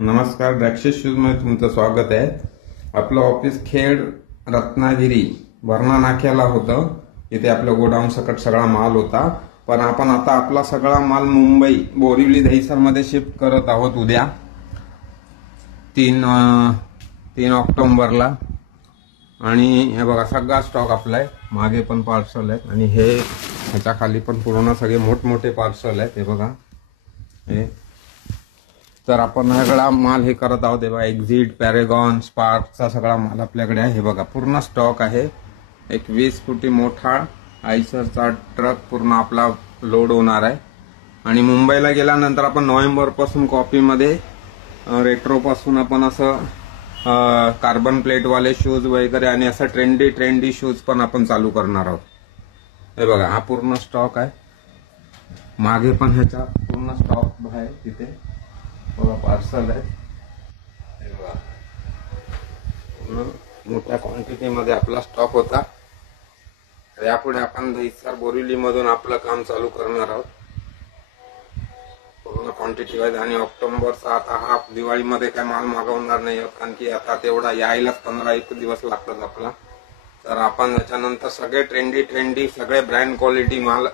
नमस्कार, ड्रॅक्सिस शूज मध्ये तुमचं स्वागत आहे। आपलं ऑफिस खेड रत्नागिरी वर्णा नाक्याला होतं। इथे आपलं गोडाऊन सकट सगळा माल होता, पण आपण आता आपला सगळा माल मुंबई बोरिवली दहिसर मध्ये शिफ्ट करत आहोत उद्या 3 ऑक्टोबरला। आणि हे बघा सगळा स्टॉक आपलाय, मागे पण पार्सल आहेत आणि हे ह्याच्या खाली पण पूर्ण सगळे मोठमोठे पार्सल आहेत। हे बघा हे तर आपण सगळा माल हे करत आहोत। हे बघा एक्झिट, पॅरेगॉन, स्पार्कचा सगळा माल आपल्याकडे आहे। हे बघा पूर्ण स्टॉक आहे। एक 20 फुटी मोठा आयसरचा ट्रक पूर्ण आपला लोड होणार आहे। आणि मुंबईला गेल्यानंतर आपण नोव्हेंबर पासून कॉपीमध्ये रेट्रो पासून आपण असं कार्बन प्लेट वाले शूज वगैरे आणि असं ट्रेंडी शूज पण आपण चालू करणार आहोत। हे बघा हा पूर्ण स्टॉक आहे। मागे पण ह्याचा पूर्ण स्टॉक आहे तिथे बघा, पार्सल आहे। हे बघा पूर्ण मोठ्या क्वांटिटी मध्ये आपला स्टॉक होता। यापुढे आपण दहिसर बोरिवली मधून आपलं काम चालू करणार आहोत पूर्ण क्वांटिटी वाईज। आणि ऑक्टोबरचा आता हा दिवाळीमध्ये काय माल मागवणार नाही आहोत, कारण की आता तेवढा यायलाच 15-1 दिवस लागतात आपला। तर आपण त्याच्यानंतर सगळे ट्रेंडी सगळे ब्रँड क्वालिटी माल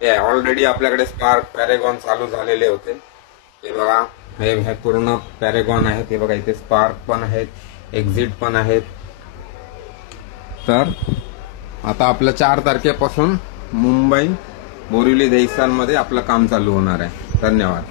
ऑलरेडी आपल्याकडे स्पार्क, पॅरेगॉन चालू झालेले होते। हे बघा हे पूर्ण पॅरेगॉन आहेत। हे बघा इथे स्पार्क पण आहेत, एक्झिट पण आहेत। तर आता आपलं 4 तारखेपासून मुंबई बोरिवली दहिसर मध्ये आपलं काम चालू होणार आहे। धन्यवाद।